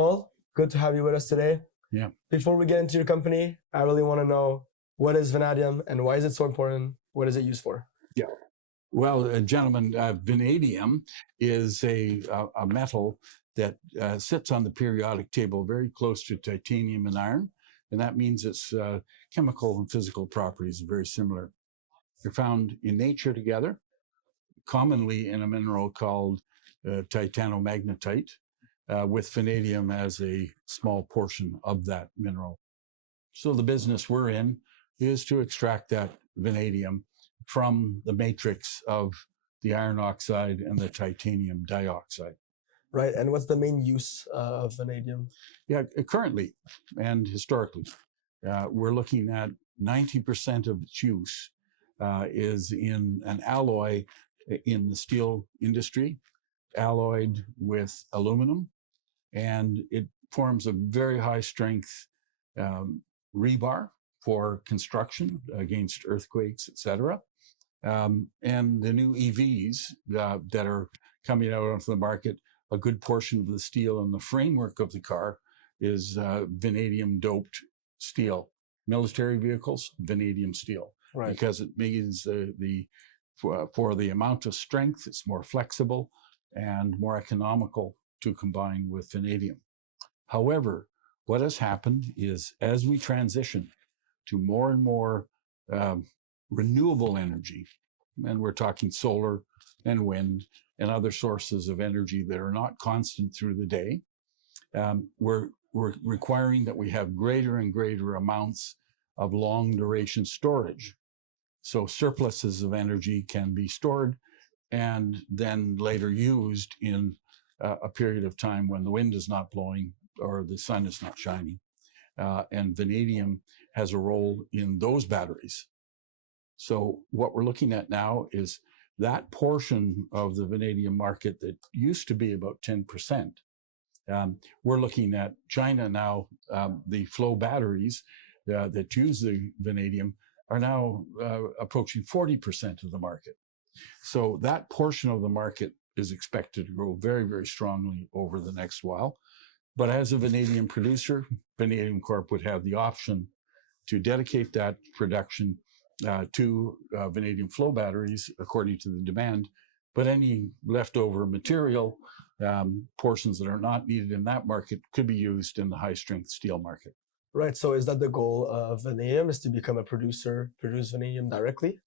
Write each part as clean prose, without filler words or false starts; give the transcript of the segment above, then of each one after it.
Paul, good to have you with us today. Yeah. Before we get into your company, I really want to know, what is vanadium and why is it so important? What is it used for? Yeah. Well, gentlemen, vanadium is a metal that sits on the periodic table very close to titanium and iron. And that means its chemical and physical properties are very similar. They're found in nature together, commonly in a mineral called titanomagnetite, with vanadium as a small portion of that mineral. So the business we're in is to extract that vanadium from the matrix of the iron oxide and the titanium dioxide. Right, and what's the main use of vanadium? Yeah, currently and historically, we're looking at 90% of its use is in an alloy in the steel industry, alloyed with aluminum, and it forms a very high strength rebar for construction against earthquakes, etc. And the new EVs that are coming out onto the market, a good portion of the steel in the framework of the car is vanadium doped steel. Military vehicles, vanadium steel, Right. because it means for the amount of strength, it's more flexible and more economical to combine with vanadium. However, what has happened is, as we transition to more and more renewable energy, and we're talking solar and wind and other sources of energy that are not constant through the day, we're requiring that we have greater and greater amounts of long duration storage. So surpluses of energy can be stored and then later used in a period of time when the wind is not blowing or the sun is not shining. And vanadium has a role in those batteries. So what we're looking at now is that portion of the vanadium market that used to be about 10%. We're looking at China now. The flow batteries that use the vanadium are now approaching 40% of the market. So that portion of the market is expected to grow very, very strongly over the next while. But as a vanadium producer, Vanadium Corp would have the option to dedicate that production to vanadium flow batteries according to the demand. But any leftover material, portions that are not needed in that market, could be used in the high strength steel market. Right, so is that the goal of vanadium, is to become a produce vanadium directly?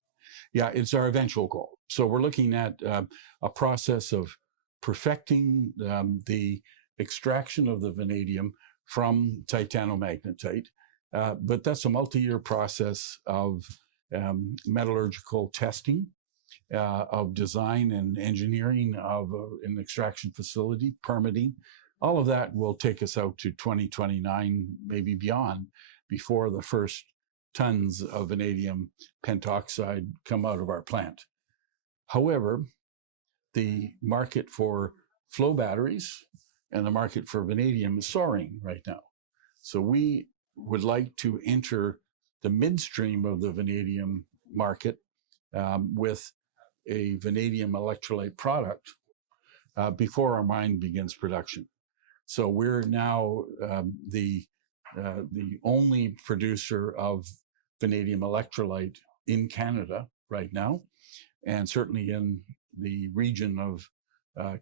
Yeah, it's our eventual goal. So we're looking at a process of perfecting the extraction of the vanadium from titanomagnetite, but that's a multi-year process of metallurgical testing, of design and engineering of an extraction facility, permitting. All of that will take us out to 2029, maybe beyond, before the first tons of vanadium pentoxide come out of our plant. However, the market for flow batteries and the market for vanadium is soaring right now. So we would like to enter the midstream of the vanadium market with a vanadium electrolyte product before our mine begins production. So we're now the only producer of vanadium electrolyte in Canada right now, and certainly in the region of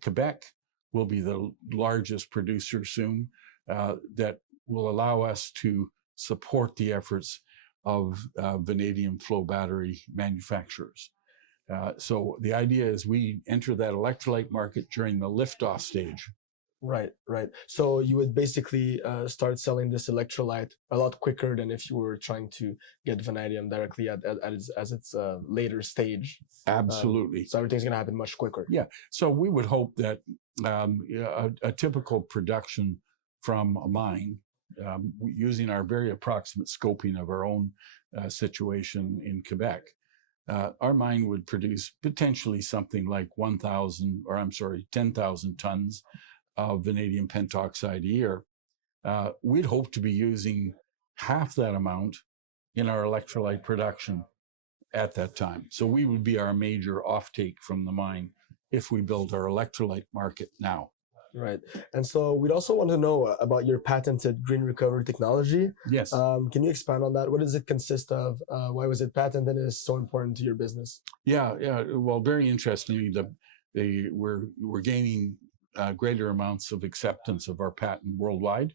Quebec will be the largest producer soon, that will allow us to support the efforts of vanadium flow battery manufacturers. So the idea is we enter that electrolyte market during the liftoff stage. Right. So you would basically start selling this electrolyte a lot quicker than if you were trying to get vanadium directly as its later stage. Absolutely. So everything's going to happen much quicker. Yeah. So we would hope that a typical production from a mine, using our very approximate scoping of our own situation in Quebec, our mine would produce potentially something like 10,000 tons of vanadium pentoxide a year. We'd hope to be using half that amount in our electrolyte production at that time. So we would be our major offtake from the mine if we build our electrolyte market now. Right. And so we'd also want to know about your patented green recovery technology. Yes. Can you expand on that? What does it consist of? Why was it patented and is so important to your business? Yeah. Well, very interestingly, we're gaining greater amounts of acceptance of our patent worldwide.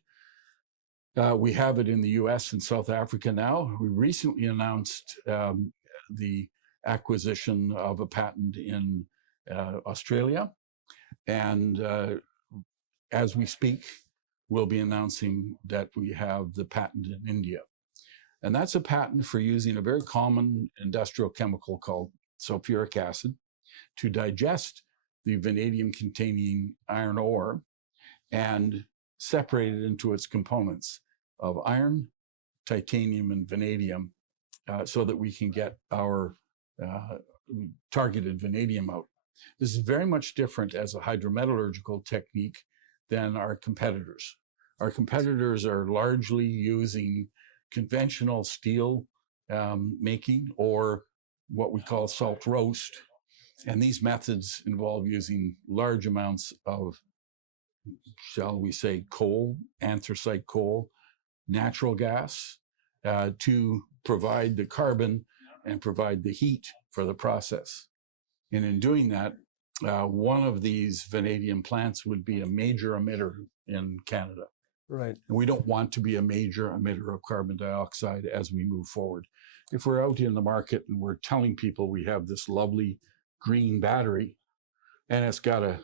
We have it in the U.S. and South Africa now. We recently announced the acquisition of a patent in Australia, and as we speak, we'll be announcing that we have the patent in India. And that's a patent for using a very common industrial chemical called sulfuric acid to digest the vanadium-containing iron ore and separate it into its components of iron, titanium, and vanadium, so that we can get our targeted vanadium out. This is very much different as a hydrometallurgical technique than our competitors. Our competitors are largely using conventional steel making, or what we call salt roast. And these methods involve using large amounts of, shall we say, coal, anthracite coal, natural gas, to provide the carbon and provide the heat for the process. And in doing that, one of these vanadium plants would be a major emitter in Canada. Right. And we don't want to be a major emitter of carbon dioxide as we move forward. If we're out in the market and we're telling people we have this lovely green battery and it's got a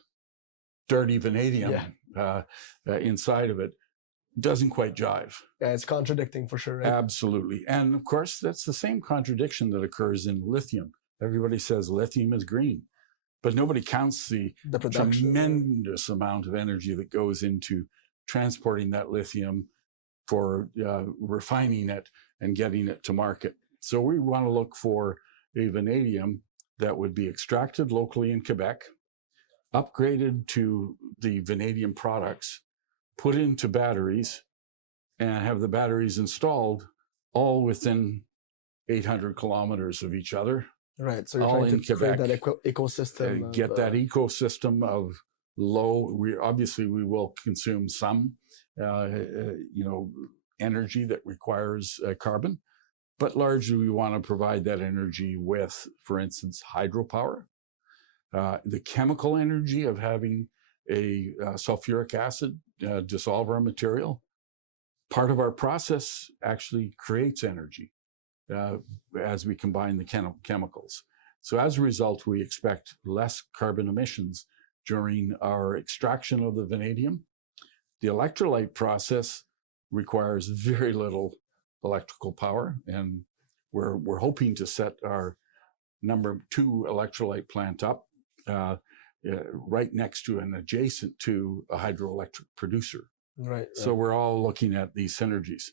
dirty vanadium inside of it, doesn't quite jive. Yeah, it's contradicting for sure, right? Absolutely. And of course, that's the same contradiction that occurs in lithium. Everybody says lithium is green, but nobody counts the tremendous amount of energy that goes into transporting that lithium for refining it and getting it to market. So we want to look for a vanadium that would be extracted locally in Quebec, upgraded to the vanadium products, put into batteries, and have the batteries installed all within 800 kilometers of each other. Right. So you're trying to create that ecosystem. Get that ecosystem of low. We will consume some, energy that requires carbon, but largely we want to provide that energy with, for instance, hydropower, the chemical energy of having a sulfuric acid dissolver material. Part of our process actually creates energy as we combine the chemicals. So as a result, we expect less carbon emissions during our extraction of the vanadium. The electrolyte process requires very little electrical power, and we're hoping to set our number 2 electrolyte plant up right next to and adjacent to a hydroelectric producer. Right. So we're all looking at these synergies.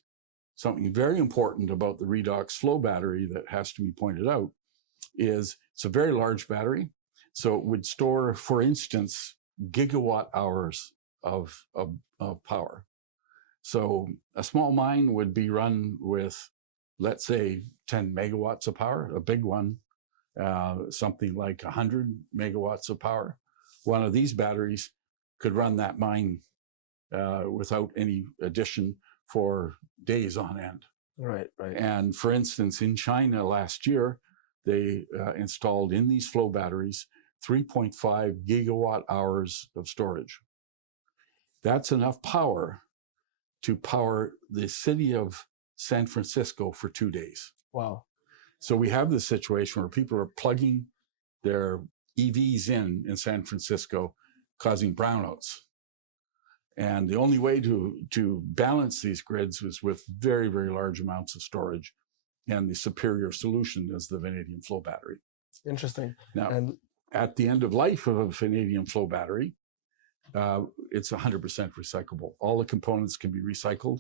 Something very important about the redox flow battery that has to be pointed out is it's a very large battery. So it would store, for instance, gigawatt hours of power. So a small mine would be run with, let's say, 10 megawatts of power. A big one, something like 100 megawatts of power. One of these batteries could run that mine without any addition for days on end. Right, right. And for instance, in China last year, they installed in these flow batteries 3.5 gigawatt hours of storage. That's enough power to power the city of San Francisco for 2 days. Wow. So we have this situation where people are plugging their EVs in San Francisco, causing brownouts. And the only way to balance these grids was with very, very large amounts of storage. And the superior solution is the vanadium flow battery. Interesting. Now, at the end of life of a vanadium flow battery, it's 100% recyclable. All the components can be recycled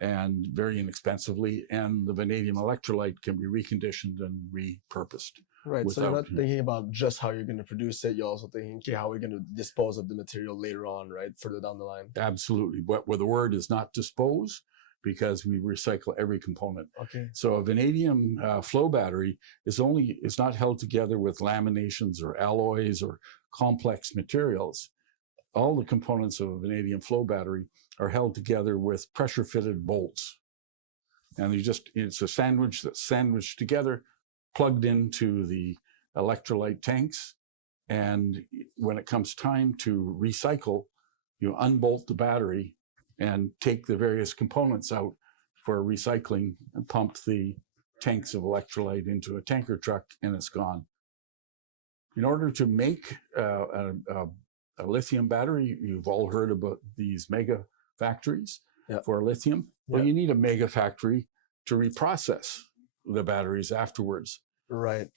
and very inexpensively, and the vanadium electrolyte can be reconditioned and repurposed. Right, so you're not thinking about just how you're going to produce it, you're also thinking, okay, how are we going to dispose of the material later on, right, further down the line? Absolutely, but where the word is not dispose, because we recycle every component. Okay. So a vanadium flow battery is not held together with laminations or alloys or complex materials. all the components of a vanadium flow battery are held together with pressure-fitted bolts. And it's a sandwich that's sandwiched together, plugged into the electrolyte tanks. And when it comes time to recycle, you unbolt the battery and take the various components out for recycling and pump the tanks of electrolyte into a tanker truck, and it's gone. In order to make a lithium battery, you've all heard about these mega factories for lithium. Well, you need a mega factory to reprocess the batteries afterwards. Right.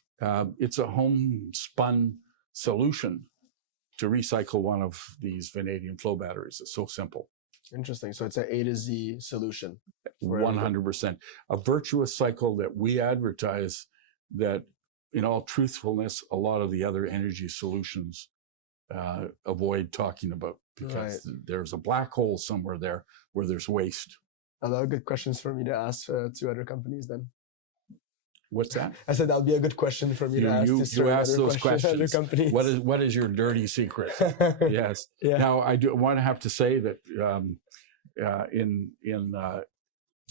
It's a homespun solution to recycle one of these vanadium flow batteries. It's so simple. Interesting. So it's an A to Z solution. 100%. A virtuous cycle that we advertise that, in all truthfulness, a lot of the other energy solutions avoid talking about, because there's a black hole somewhere there where there's waste. A lot of good questions for me to ask to other companies then. What's that? I said that'll be a good question for me to ask. You ask those questions. Other companies. What is your dirty secret? Yes. Yeah. Now, I do want to have to say that in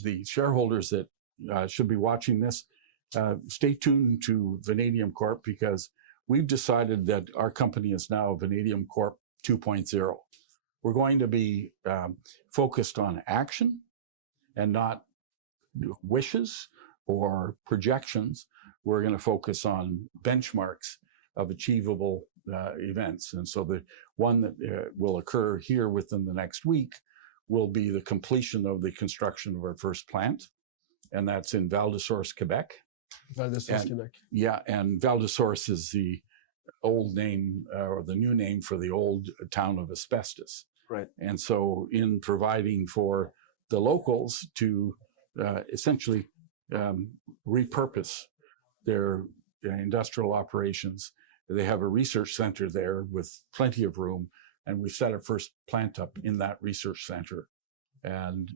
the shareholders that should be watching this, stay tuned to Vanadium Corp, because we've decided that our company is now Vanadium Corp 2.0. We're going to be focused on action and not wishes or projections. We're going to focus on benchmarks of achievable events. And so the one that will occur here within the next week will be the completion of the construction of our first plant. And that's in Val de Source, Quebec. Val de Source, Quebec. Yeah, and Val de Source is the old name or the new name for the old town of asbestos. Right. And so in providing for the locals to essentially repurpose their industrial operations, they have a research center there with plenty of room, and we set our first plant up in that research center. And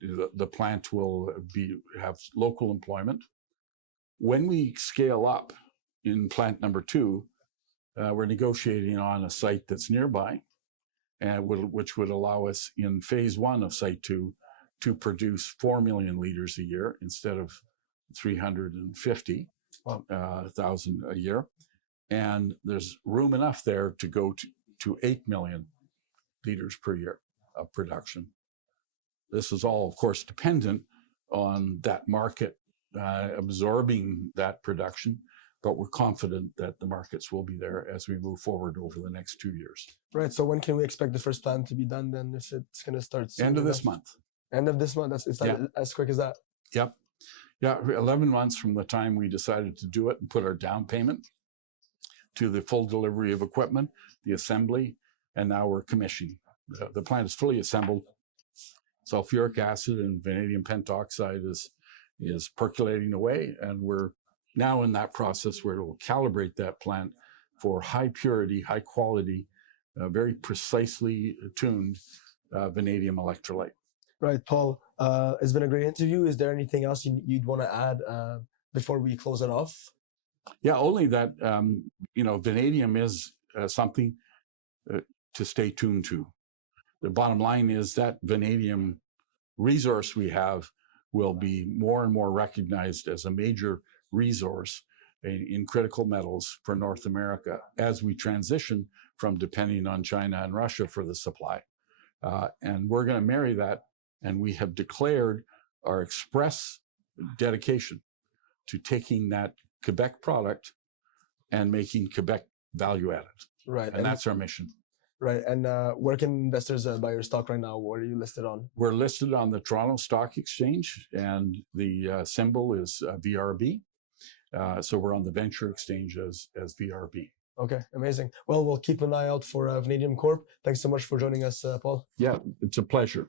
the plant will have local employment. When we scale up in plant number 2, we're negotiating on a site that's nearby, and which would allow us in phase 1 of site 2 to produce 4 million liters a year instead of 350,000 a year. And there's room enough there to go to 8 million liters per year of production. This is all, of course, dependent on that market absorbing that production, but we're confident that the markets will be there as we move forward over the next 2 years. Right. So when can we expect the first plant to be done then, if it's going to start soon? End of this month. End of this month. It's not as quick as that. Yep. Yeah, 11 months from the time we decided to do it and put our down payment to the full delivery of equipment, the assembly, and now we're commissioning. The plant is fully assembled. Sulfuric acid and vanadium pentoxide is percolating away, and we're now in that process where we'll calibrate that plant for high purity, high quality, very precisely tuned vanadium electrolyte. Right, Paul. It's been a great interview. Is there anything else you'd want to add before we close it off? Yeah, only that vanadium is something to stay tuned to. The bottom line is that vanadium resource we have will be more and more recognized as a major resource in critical metals for North America as we transition from depending on China and Russia for the supply. And we're going to marry that, and we have declared our express dedication to taking that Quebec product and making Quebec value added. Right. And that's our mission. Right. And where can investors buy your stock right now? What are you listed on? We're listed on the Toronto Stock Exchange, and the symbol is VRB. So we're on the Venture Exchange as VRB. Okay, amazing. Well, we'll keep an eye out for Vanadium Corp. Thanks so much for joining us, Paul. Yeah, it's a pleasure.